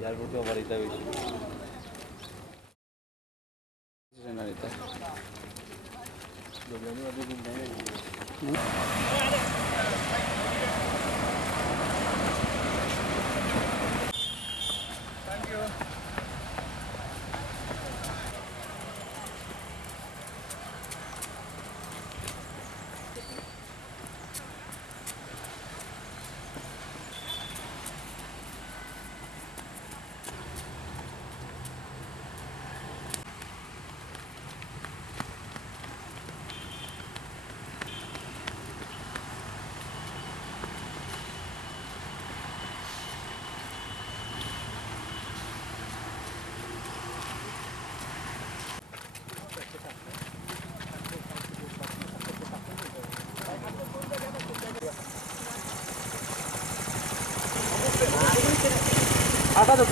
এয়ারপোর্টে আমার এটা বেশি आटा दो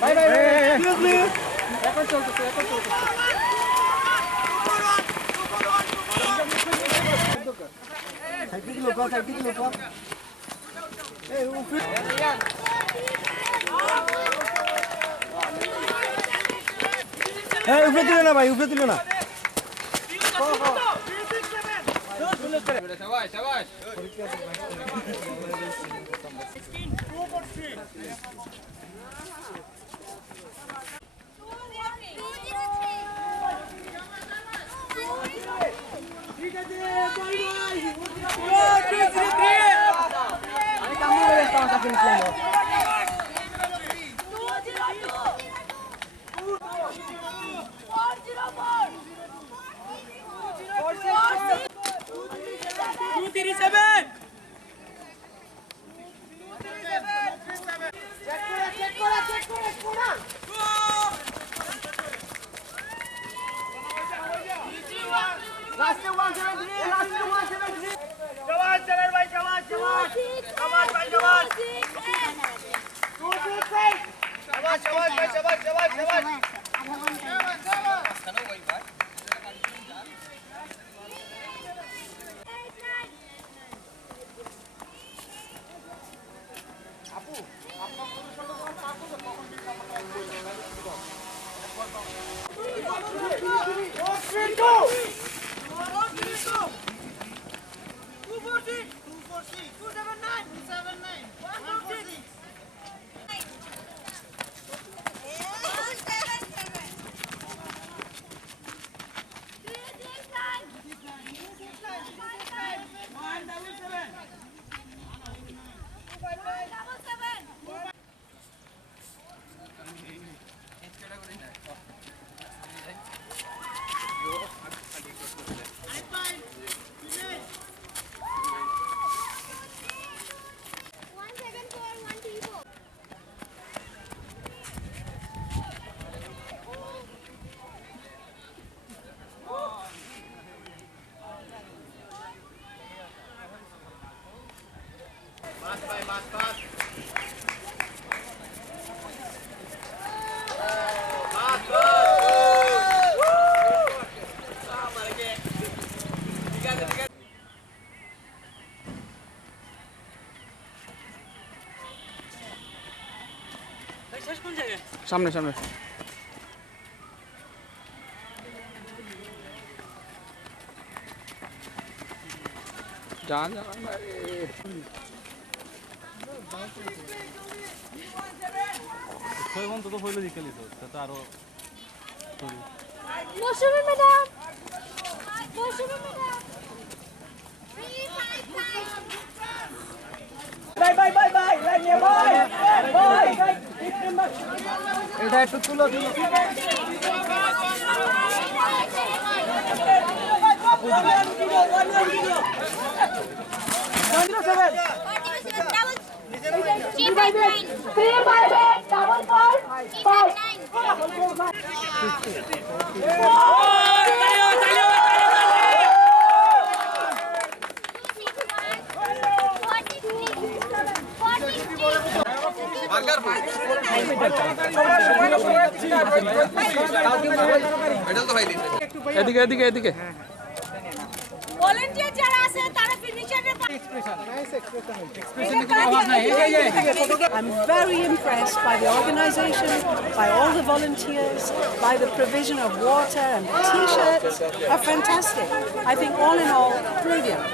Bye bye. Excuse me. Record চলতেছে, record চলতেছে। সাইড দিকে লোক, সাইড দিকে লোক। এই উপরে। এই উপরে দিলে না ভাই, উপরে দিলে না। শাবাশ, শাবাশ। Last 173, last 173. Jawad, Jalal bhai, Jawad, Jawad. Jawad bhai, Jawad. 266. Jawad, Jawad bhai, Jawad, Jawad, Jawad. Jawad, Jawad. Apu, আপনার পরিষদ কোন পাবো তো কখন দিন আপনাকে সামনে সামনে যান যান ছয় ঘন্টা তো হইলো বিকেলি তো তা আরো মৌসুমী ম্যাডাম মৌসুমী ম্যাডাম বাই লাগে বাই বাই এটা একটু তুলো এদিকে এদিকে এদিকে ভলান্টিয়ার যারা আছে তারা ফিনিশারের I'm very impressed by the organisation, by all the volunteers, by the provision of water, and the T-shirts are fantastic. I think all in all, brilliant.